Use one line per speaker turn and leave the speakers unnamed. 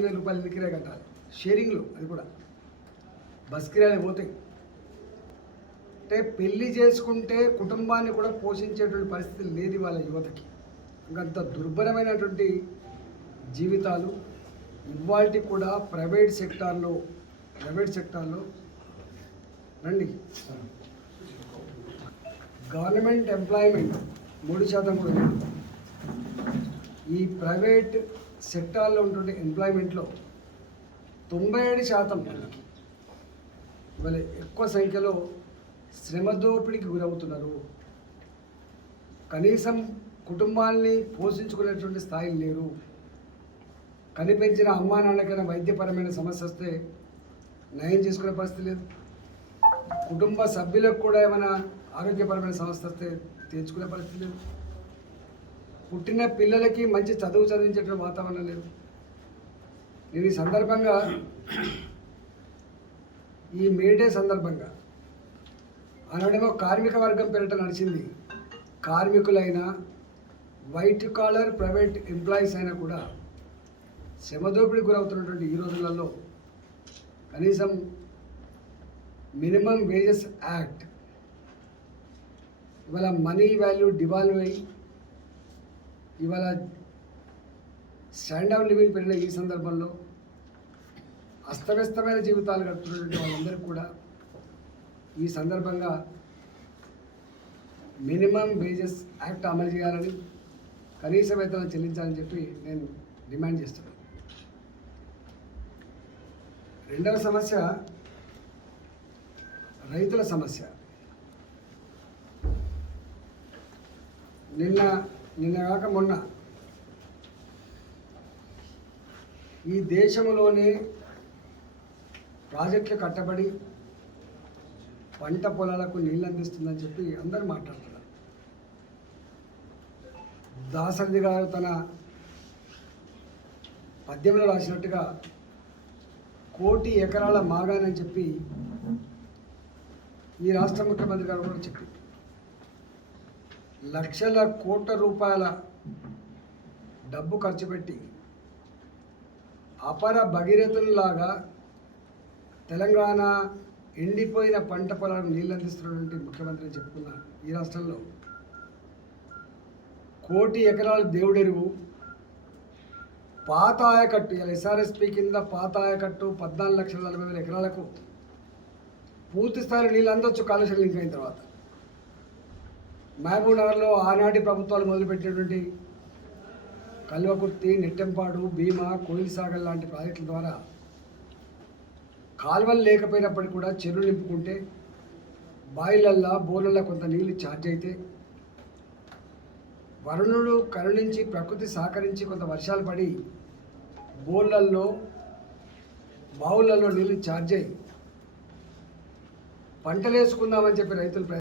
వేల రూపాయలు ఇల్లు కిరాయి కట్టాలి. షేరింగ్లో అది కూడా. బస్ కిరాయిలు పోతాయి. అంటే పెళ్ళి చేసుకుంటే కుటుంబాన్ని కూడా పోషించేటువంటి పరిస్థితి లేదు వాళ్ళ యువతకి. ఇంకంత దుర్భరమైనటువంటి జీవితాలు ఇవాళ కూడా ప్రైవేట్ సెక్టార్లో ప్రైవేట్ సెక్టార్లో. రండి. గవర్నమెంట్ ఎంప్లాయ్మెంట్ మూడు శాతం కూడా ఈ ప్రైవేట్ సెక్టార్లో ఉన్నటువంటి ఎంప్లాయ్మెంట్లో తొంభై ఏడు శాతం ఇవాళ ఎక్కువ సంఖ్యలో శ్రమ దోపిడీకి గురవుతున్నారు. కనీసం కుటుంబాల్ని పోషించుకునేటువంటి స్థాయిలు లేరు. కనిపించిన అమ్మా నాన్నకైనా వైద్యపరమైన సమస్య వస్తే నయం చేసుకునే పరిస్థితి లేదు. కుటుంబ సభ్యులకు కూడా ఏమైనా ఆరోగ్యపరమైన సమస్య వస్తే తీర్చుకునే పరిస్థితి లేదు. పుట్టిన పిల్లలకి మంచి చదువు చదివించేటువంటి వాతావరణం లేదు. నేను ఈ సందర్భంగా ఈ మేడే సందర్భంగా ఆనాడేమో కార్మిక వర్గం పేరిట నడిచింది. కార్మికులైనా వైట్ కాలర్ ప్రైవేట్ ఎంప్లాయీస్ అయినా కూడా శ్రమదోపిడి గురవుతున్నటువంటి ఈ రోజులలో కనీసం మినిమం వేజెస్ యాక్ట్ ఇవాళ మనీ వాల్యూ డివాల్వ్ అయ్యి ఇవాళ స్టాండ్ ఆఫ్ లివింగ్ పెరిగిన ఈ సందర్భంలో అస్తవ్యస్తమైన జీవితాలు గడుపుతున్నటువంటి వాళ్ళందరికీ కూడా ఈ సందర్భంగా మినిమం వేజెస్ యాక్ట్ అమలు చేయాలని కనీస వేతనం చెల్లించాలని చెప్పి నేను డిమాండ్ చేస్తున్నాను. రెండవ సమస్య రైతుల సమస్య. నిన్న నిన్న కాక మొన్న. ఈ దేశంలోనే ప్రాజెక్టులు కట్టబడి పంట పొలాలకు నీళ్ళు అందిస్తుందని చెప్పి అందరూ మాట్లాడుతున్నారు. దాసరి గారు తన పద్యంలో రాసినట్టుగా కోటి ఎకరాల మాగానని చెప్పి ఈ రాష్ట్ర ముఖ్యమంత్రి గారు కూడా చెప్పి లక్షల కోట్ల రూపాయల డబ్బు ఖర్చు పెట్టి అపర భగీరథుల్లాగా తెలంగాణ ఎండిపోయిన పంట పొలాలను నీళ్ళందిస్తున్నటువంటి ముఖ్యమంత్రి చెప్పుకున్న ఈ రాష్ట్రంలో కోటి ఎకరాల దేవుడెరువు పాత ఆయకట్టు ఇలా ఎస్ఆర్ఎస్పి కింద పాత ఆయకట్టు పద్నాలుగు లక్షల నలభై వేల ఎకరాలకు పూర్తి స్థాయిలో నీళ్ళు అందొచ్చు కాలుష్యం లింక్ అయిన తర్వాత. మహబూబ్నగర్లో ఆనాటి ప్రభుత్వాలు మొదలుపెట్టినటువంటి కల్వకుర్తి నెట్టెంపాడు భీమా కోయిల్ సాగర్ లాంటి ప్రాజెక్టుల ద్వారా కాలువలు లేకపోయినప్పటికీ కూడా చెరువులు నింపుకుంటే బాయిలల్లా బోర్లల్లా కొంత నీళ్ళు ఛార్జ్ అయితే వరుణుడు కరుణించి ప్రకృతి సహకరించి కొంత వర్షాలు పడి బోర్లల్లో బావులలో నీళ్ళు ఛార్జ్ అయ్యి పంటలు వేసుకుందామని చెప్పి రైతులు ప్రయత్నం